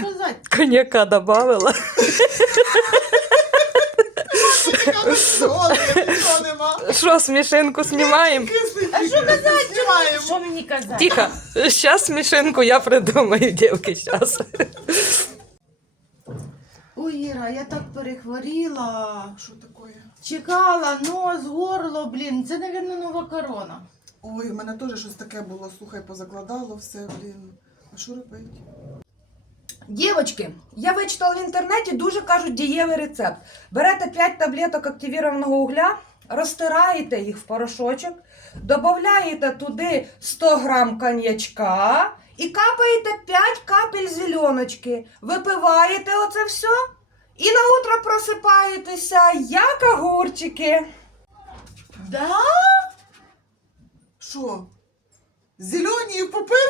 сказати? Коньяка добавила. Що, смішинку знімаємо? А що казати? Що мені казати? Тихо, зараз смішинку я придумаю, дівки, зараз. Ой, Іра, я так перехворіла. Що таке? Чекала, нос, горло, блін. Це, мабуть, нова корона. Ой, у мене теж щось таке було, слухай, позакладало все, блін. А що робити? Дівочки, я вичитала в інтернеті дуже кажуть дієвий рецепт. Берете 5 таблеток активірованого угля, розтираєте їх в порошочок, додаєте туди 100 грам коньячка і капаєте 5 капель зеленочки. Випиваєте оце все і на утро просипаєтеся, як огурчики. Да? Що? Зелені папиришки?